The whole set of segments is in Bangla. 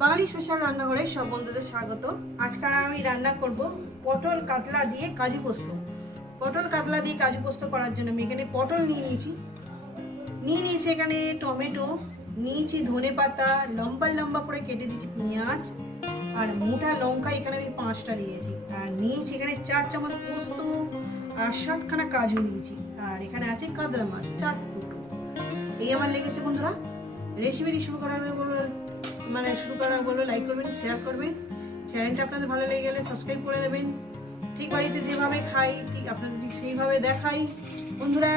বাঙালি স্পেশাল রান্নাঘরে সব বন্ধুদের স্বাগত। আজকাল আমি রান্না করব পটল কাতলা দিয়ে কাজু পোস্ত। পটল কাতলা দিয়ে কাজু পোস্ত করার জন্য আমি এখানে পটল নিয়ে নিয়েছি। নিয়ে নিয়েছি এখানে টমেটো, নিয়েছি ধনে পাতা, লম্বা লম্বা করে কেটে দিয়েছি পেঁয়াজ, আর মোটা লঙ্কা এখানে আমি পাঁচটা দিয়েছি। আর নিয়েছি এখানে চার চামচ পোস্ত, আর সাতখানা কাজু নিয়েছি। আর এখানে আছে কাতলা মাছ, চার টুকরো এই আমার লেগেছে বন্ধুরা। রেসিপিটি শুরু করার মানে শুরু করার বলব লাইক করবেন শেয়ার করবেন। চ্যানেলটা আপনাদের ভালো লেগে গেলে সাবস্ক্রাইব করে দেবেন। ঠিক বাড়িতে যেভাবে খাই, ঠিক আপনাদের সেইভাবে দেখাই। বন্ধুরা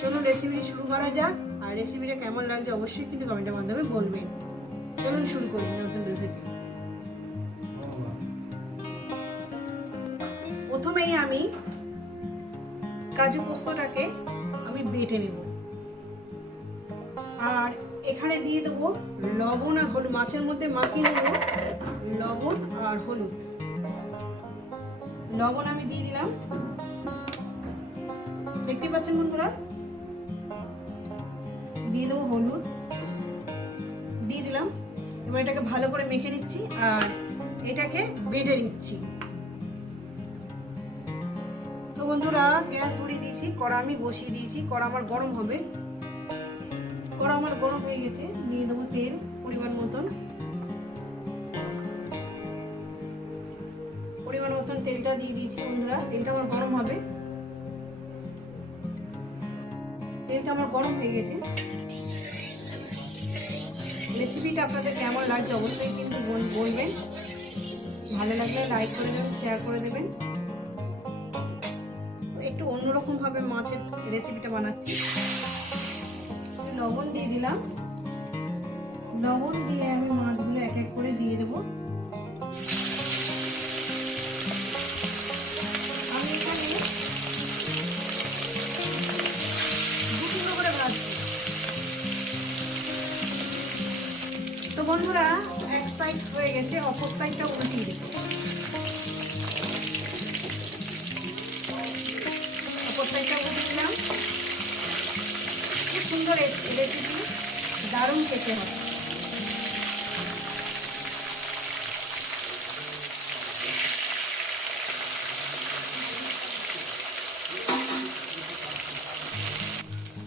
চলুন রেসিপিটি শুরু করা যাক। আর রেসিপিটা কেমন লাগছে অবশ্যই কিন্তু কমেন্টের মাধ্যমে বলবেন। চলুন শুরু করি নতুন রেসিপি প্রথমেই আমি কাজু পোস্তটাকে আমি বেটে নেব। আর এখানে দিয়ে দেবো লবণ আর হলুদ। মাছের মধ্যে মাখিয়ে নেব লবণ আর হলুদ। লবণ আমি দিয়ে দিলাম। দেখতে পাচ্ছেন বন্ধুরা? দিয়ে দেবো হলুদ। দিয়ে দিলাম। এবার এটাকে ভালো করে মেখে নিচ্ছি আর এটাকে বেটে নিচ্ছি। তো বন্ধুরা, গ্যাস ধরিয়ে দিয়েছি, কড়া আমি বসিয়ে দিয়েছি। কড়া আমার গরম হবে। কড়া আমার গরম হয়ে গেছে দিয়ে দেবো তেল, পরিমাণ মতন। পরিমাণ মতন তেলটা দিয়ে দিয়েছি বন্ধুরা, তেলটা আমার গরম হবে। তেলটা আমার গরম হয়ে গেছে। রেসিপিটা আপনাদের কেমন লাগছে অবশ্যই কিন্তু বল- বলবেন। ভালো লাগলে লাইক করে দেবেন, শেয়ার করে দেবেন। একটু অন্যরকম ভাবে মাছের রেসিপিটা বানাচ্ছি। লবণ দিয়ে দিলাম। লবণ দিয়ে আমি মাছগুলো এক এক করে দিয়ে দেবো। আমি এখানে দু টুকরো করে ভাজছি তো বন্ধুরা, এক সাইড হয়ে গেছে, অপর সাইডটা উল্টিয়ে দেবো। অপর সাইডটা উল্টে দিলাম। খুব সুন্দর রেসিপি? দারুণ খেতে হবে।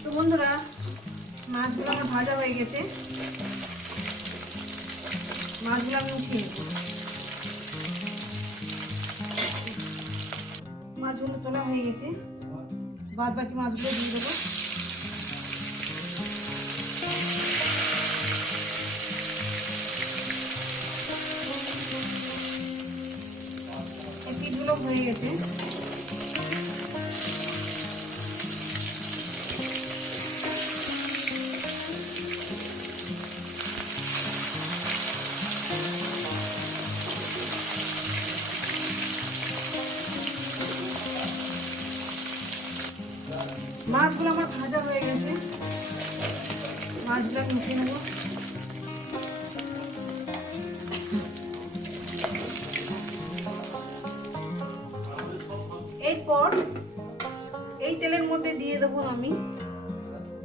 তো বন্ধুরা, মাছগুলো আমার ভাজা হয়ে গেছে। মাছগুলো আমি উঠিয়ে মাছগুলো তোলা হয়ে গেছে। বাদ বাকি মাছগুলো দিয়ে দেবো। এই হয়ে গেছে। মাছগুলো আমার ভাজা হয়ে গেছে। মাছগুলো আমি নেব। মধ্যে দিয়ে দেবো আমি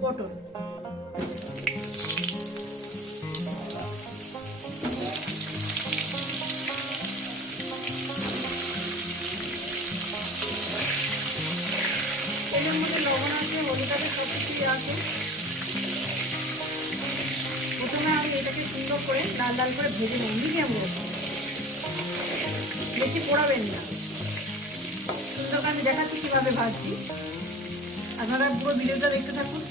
পটল। মধ্যে লবণ প্রথমে আমি এটাকে সুন্দর করে লাল লাল করে ভেজে বেশি না। আমি দেখাচ্ছি কীভাবে ভাজছি। আপনারা পুরো ভিডিওটা দেখতে থাকুন।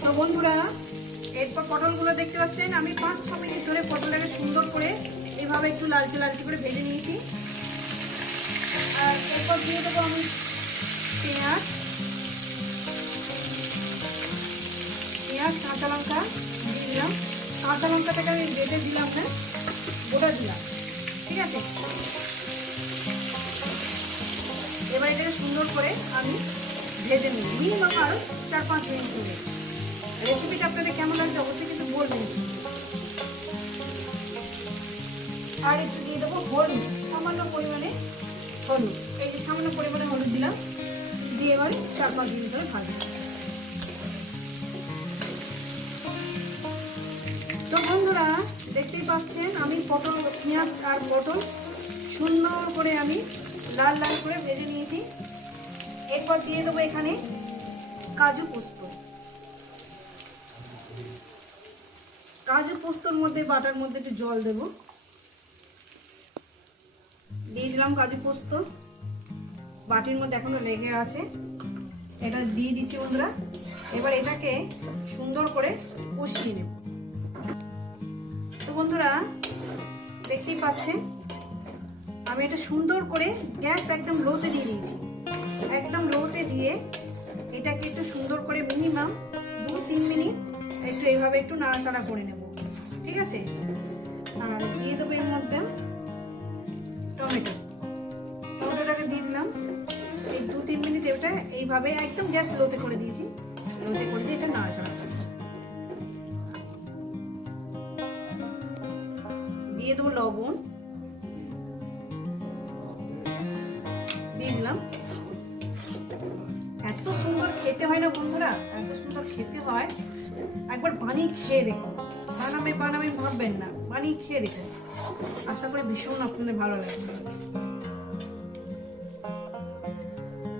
তো বন্ধুরা, এরপর পটলগুলো দেখতে পাচ্ছেন, আমি পাঁচ ছ মিনিট ধরে পটলটাকে সুন্দর করে এইভাবে একটু লালচে লালচে করে ভেজে নিয়েছি। আর এরপর দিয়ে দেবো আমি পেঁয়াজ। পেঁয়াজ, কাঁচা লঙ্কা দিয়ে দিলাম। কাঁচা লঙ্কাটাকে আমি বেটে দিলাম হ্যাঁ? গোটা দিলাম। ঠিক আছে? এবার এটাকে সুন্দর করে আমি ভেজে নিই। মিনিমাম আরও চার পাঁচ মিনিট ধরে রেসিপিটা আপনাদের কেমন লাগছে অবশ্যই কিন্তু বলবেন। আর একটু দিয়ে দেবো হলুদ। সামান্য পরিমাণে হলুদ। এই যে সামান্য পরিমাণে হলুদ দিলাম। দিয়ে এবার চার পাঁচ মিনিট ধরে ভাজবো। তো বন্ধুরা, দেখতেই পাচ্ছেন আমি পটল, পেঁয়াজ আর পটল সুন্দর করে আমি লাল লাল করে ভেজে নিয়েছি। এরপর দিয়ে দেবো এখানে কাজু পোস্ত। কাজু পোস্তর মধ্যে, বাটার মধ্যে একটু জল দেব। দিয়ে দিলাম কাজু পোস্ত। বাটির মধ্যে এখনও লেগে আছে। এটা দিয়ে দিচ্ছি বন্ধুরা। এবার এটাকে সুন্দর করে কষিয়ে নেব। তো বন্ধুরা, দেখতেই পাচ্ছেন আমি এটা সুন্দর করে গ্যাস একদম লোতে দিয়ে দিয়েছি। একদম লোতে দিয়ে এটাকে একটু সুন্দর করে মিনিমাম দু তিন মিনিট একটু এইভাবে একটু নাড়াচাড়া করে নেব। ঠিক আছে? আর দিয়ে দেবো এর মধ্যে টমেটো। টমেটোটাকে দিয়ে দিলাম। এই দু তিন মিনিট এটা এইভাবে একদম গ্যাস লোতে করে দিয়েছি। লোতে করে দিয়ে এটা নাড়াচাড়া করে দিয়ে দেবো লবণ। হয় না বন্ধুরা? এত সুন্দর খেতে হয়। একবার বানিয়ে খেয়ে দেখুন। বানাবে বানাবে ভাববেন না। বানিয়ে খেয়ে দেখুন। আশা করি ভীষণ আপনাদের ভালো লাগবে।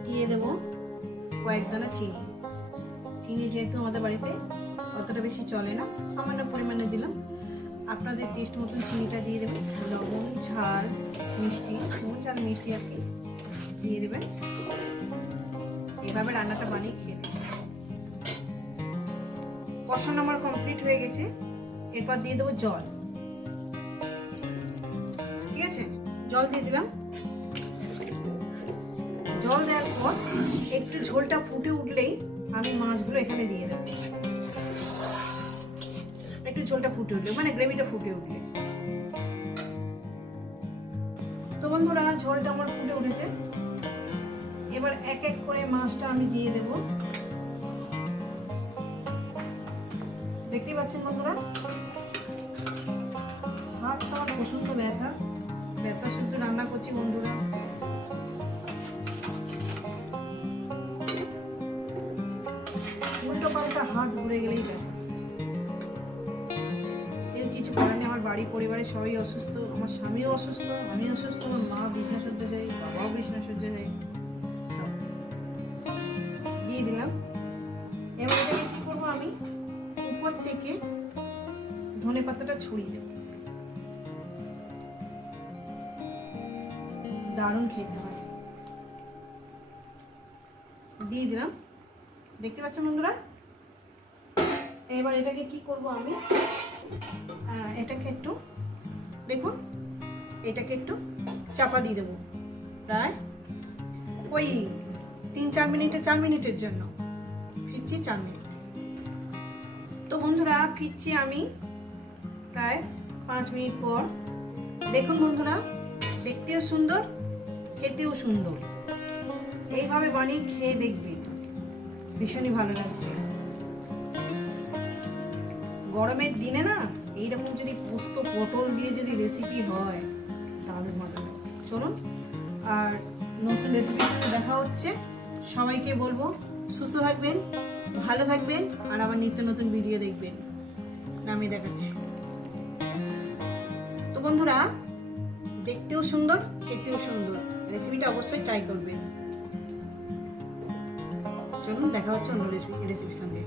দিয়ে দেবো কয়েক দানা চিনি। চিনি যেহেতু আমাদের বাড়িতে অতটা বেশি চলে না, সামান্য পরিমাণে দিলাম। আপনাদের টেস্ট মতন চিনিটা দিয়ে দেবেন। লবণ, ঝাল, মিষ্টি নুন ঝাল মিষ্টি আর কি দিয়ে দেবেন। এভাবে রান্নাটা বানিয়ে কষানো আমার কমপ্লিট হয়ে গেছে। এরপর দিয়ে দেবো জল। ঠিক আছে? জল দিয়ে দিলাম। জল দেওয়ার পর একটু ঝোলটা ফুটে উঠলেই আমি মাছগুলো এখানে দিয়ে দেবো। একটু ঝোলটা ফুটে উঠলে মানে গ্রেভিটা ফুটে উঠলে। তো বন্ধুরা, ঝোলটা আমার ফুটে উঠেছে। এবার এক এক করে মাছটা আমি দিয়ে দেব। দেখতেই পাচ্ছেন বন্ধুরা? হাত আমার প্রচণ্ড ব্যথা। ব্যথা শুদ্ধ রান্না করছি বন্ধুরা। উল্টো পাল্টা হাত ঘুরে গেলেই ব্যথা। কেউ কিছু নেই আমার বাড়ি পরিবারের সবাই অসুস্থ, আমার স্বামীও অসুস্থ, আমি অসুস্থ, আমার মা বিছনা সজ্জা যায় বাবাও বিছনা যায় সব। দিয়ে দিলাম। উপর থেকে ধনে পাতাটা ছড়িয়ে দেবো। দারুণ খেতে হয়। দিয়ে দিলাম। দেখতে পাচ্ছেন বন্ধুরা? এবার এটাকে কি করব আমি? এটাকে একটু, দেখুন, এটাকে একটু চাপা দিয়ে দেবো প্রায় ওই তিন চার মিনিটে, চার মিনিটের জন্য। ফিরছি চার মিনিট। তো বন্ধুরা, ফিরছি আমি প্রায় পাঁচ মিনিট পর। দেখুন বন্ধুরা, দেখতেও সুন্দর, খেতেও সুন্দর। এইভাবে বানিয়ে খেয়ে দেখবেন। ভীষণই ভালো লাগছে। গরমের দিনে না, এইরকম যদি পোস্ত পটল দিয়ে যদি রেসিপি হয়, তাহলে মজা চলুন, আর নতুন রেসিপি দেখা হচ্ছে সবাইকে বলব সুস্থ থাকবেন, ভালো থাকবেন, আর আবার নিত্য নতুন ভিডিও দেখবেন। আমি দেখাচ্ছি। তো বন্ধুরা, দেখতেও সুন্দর, খেতেও সুন্দর। রেসিপিটা অবশ্যই ট্রাই করবেন। চলুন, দেখা হচ্ছে অন্য রেসিপি রেসিপির সঙ্গে।